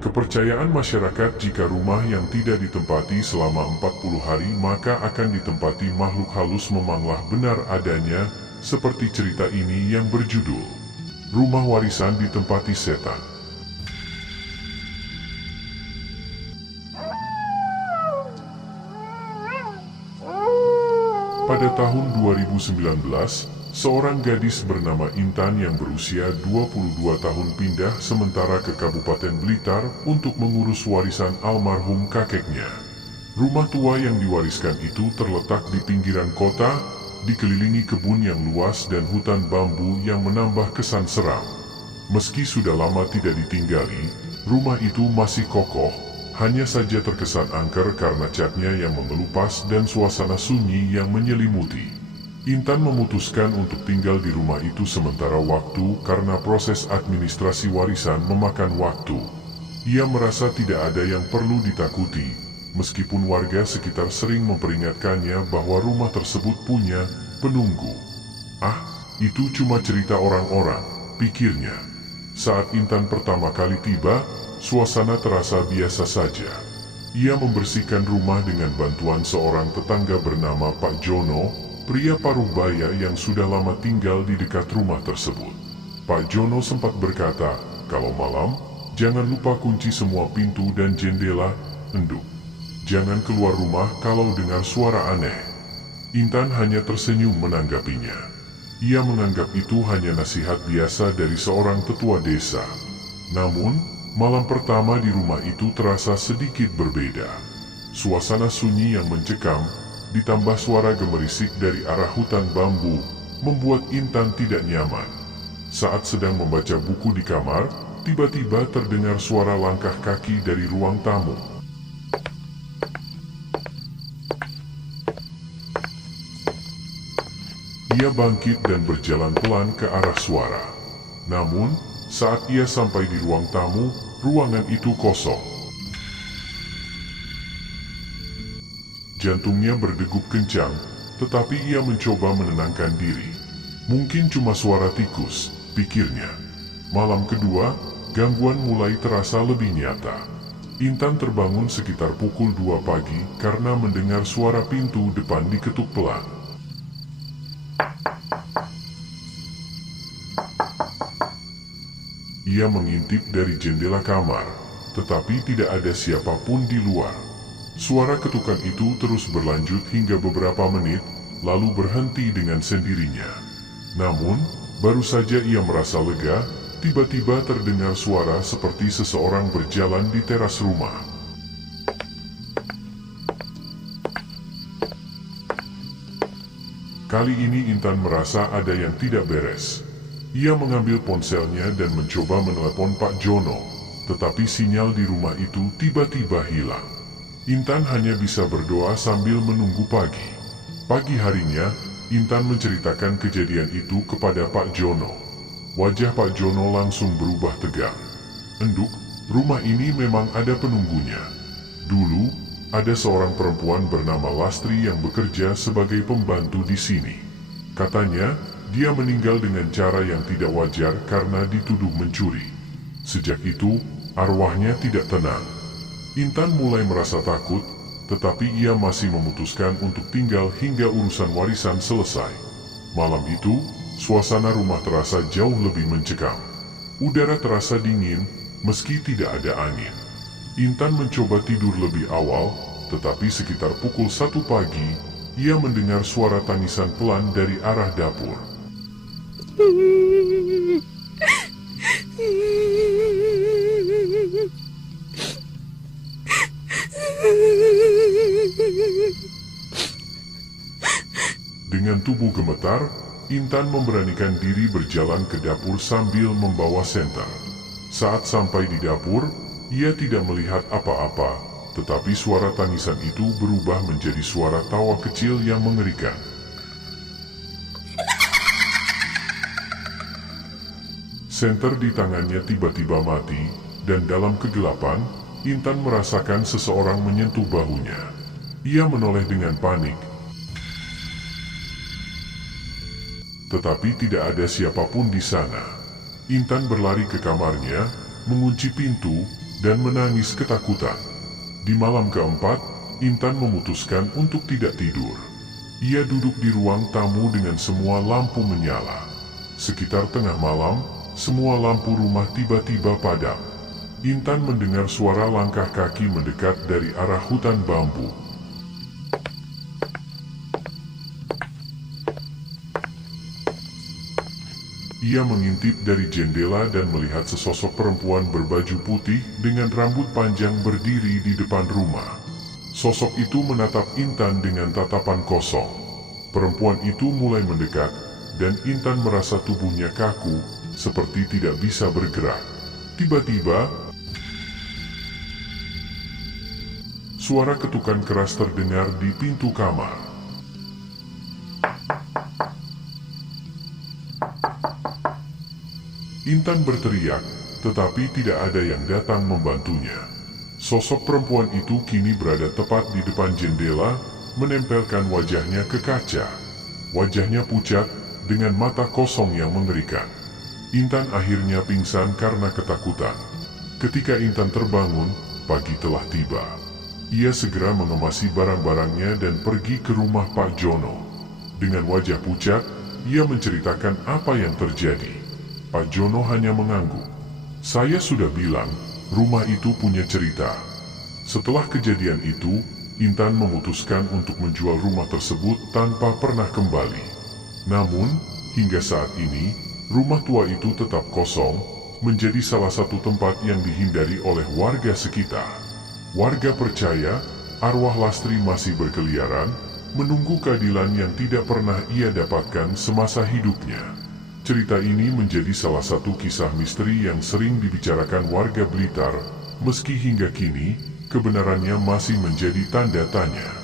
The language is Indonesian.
Kepercayaan masyarakat jika rumah yang tidak ditempati selama 40 hari maka akan ditempati makhluk halus memanglah benar adanya, seperti cerita ini yang berjudul Rumah Warisan Ditempati Setan. Pada tahun 2019, seorang gadis bernama Intan yang berusia 22 tahun pindah sementara ke Kabupaten Blitar untuk mengurus warisan almarhum kakeknya. Rumah tua yang diwariskan itu terletak di pinggiran kota, dikelilingi kebun yang luas dan hutan bambu yang menambah kesan seram. Meski sudah lama tidak ditinggali, rumah itu masih kokoh, hanya saja terkesan angker karena catnya yang mengelupas dan suasana sunyi yang menyelimuti. Intan memutuskan untuk tinggal di rumah itu sementara waktu karena proses administrasi warisan memakan waktu. Ia merasa tidak ada yang perlu ditakuti, meskipun warga sekitar sering memperingatkannya bahwa rumah tersebut punya penunggu. Ah, itu cuma cerita orang-orang, pikirnya. Saat Intan pertama kali tiba, suasana terasa biasa saja. Ia membersihkan rumah dengan bantuan seorang tetangga bernama Pak Jono, pria paruh baya yang sudah lama tinggal di dekat rumah tersebut. Pak Jono sempat berkata, kalau malam, jangan lupa kunci semua pintu dan jendela, enduk. Jangan keluar rumah kalau dengar suara aneh. Intan hanya tersenyum menanggapinya. Ia menganggap itu hanya nasihat biasa dari seorang tetua desa. Namun, malam pertama di rumah itu terasa sedikit berbeda. Suasana sunyi yang mencekam, ditambah suara gemerisik dari arah hutan bambu, membuat Intan tidak nyaman. Saat sedang membaca buku di kamar, tiba-tiba terdengar suara langkah kaki dari ruang tamu. Ia bangkit dan berjalan pelan ke arah suara. Namun, saat ia sampai di ruang tamu, ruangan itu kosong. Jantungnya berdegup kencang, tetapi ia mencoba menenangkan diri. Mungkin cuma suara tikus, pikirnya. Malam kedua, gangguan mulai terasa lebih nyata. Intan terbangun sekitar pukul 2 pagi karena mendengar suara pintu depan diketuk pelan. Ia mengintip dari jendela kamar, tetapi tidak ada siapapun di luar. Suara ketukan itu terus berlanjut hingga beberapa menit, lalu berhenti dengan sendirinya. Namun, baru saja ia merasa lega, tiba-tiba terdengar suara seperti seseorang berjalan di teras rumah. Kali ini Intan merasa ada yang tidak beres. Ia mengambil ponselnya dan mencoba menelepon Pak Jono, tetapi sinyal di rumah itu tiba-tiba hilang. Intan hanya bisa berdoa sambil menunggu pagi. Pagi harinya, Intan menceritakan kejadian itu kepada Pak Jono. Wajah Pak Jono langsung berubah tegang. Enduk, rumah ini memang ada penunggunya. Dulu, ada seorang perempuan bernama Lastri yang bekerja sebagai pembantu di sini. Katanya, dia meninggal dengan cara yang tidak wajar karena dituduh mencuri. Sejak itu, arwahnya tidak tenang. Intan mulai merasa takut, tetapi ia masih memutuskan untuk tinggal hingga urusan warisan selesai. Malam itu, suasana rumah terasa jauh lebih mencekam. Udara terasa dingin, meski tidak ada angin. Intan mencoba tidur lebih awal, tetapi sekitar pukul 1 pagi, ia mendengar suara tangisan pelan dari arah dapur. Dengan tubuh gemetar, Intan memberanikan diri berjalan ke dapur sambil membawa senter. Saat sampai di dapur, ia tidak melihat apa-apa, tetapi suara tangisan itu berubah menjadi suara tawa kecil yang mengerikan. Senter di tangannya tiba-tiba mati, dan dalam kegelapan, Intan merasakan seseorang menyentuh bahunya. Ia menoleh dengan panik. Tetapi tidak ada siapapun di sana. Intan berlari ke kamarnya, mengunci pintu, dan menangis ketakutan. Di malam keempat, Intan memutuskan untuk tidak tidur. Ia duduk di ruang tamu dengan semua lampu menyala. Sekitar tengah malam, semua lampu rumah tiba-tiba padam. Intan mendengar suara langkah kaki mendekat dari arah hutan bambu. Ia mengintip dari jendela dan melihat sesosok perempuan berbaju putih dengan rambut panjang berdiri di depan rumah. Sosok itu menatap Intan dengan tatapan kosong. Perempuan itu mulai mendekat, dan Intan merasa tubuhnya kaku, seperti tidak bisa bergerak. Tiba-tiba, suara ketukan keras terdengar di pintu kamar. Intan berteriak, tetapi tidak ada yang datang membantunya. Sosok perempuan itu kini berada tepat di depan jendela, menempelkan wajahnya ke kaca. Wajahnya pucat, dengan mata kosong yang mengerikan. Intan akhirnya pingsan karena ketakutan. Ketika Intan terbangun, pagi telah tiba. Ia segera mengemasi barang-barangnya dan pergi ke rumah Pak Jono. Dengan wajah pucat, ia menceritakan apa yang terjadi. Pak Jono hanya mengangguk. Saya sudah bilang, rumah itu punya cerita. Setelah kejadian itu, Intan memutuskan untuk menjual rumah tersebut tanpa pernah kembali. Namun, hingga saat ini, rumah tua itu tetap kosong, menjadi salah satu tempat yang dihindari oleh warga sekitar. Warga percaya, arwah Lastri masih berkeliaran, menunggu keadilan yang tidak pernah ia dapatkan semasa hidupnya. Cerita ini menjadi salah satu kisah misteri yang sering dibicarakan warga Blitar, meski hingga kini, kebenarannya masih menjadi tanda tanya.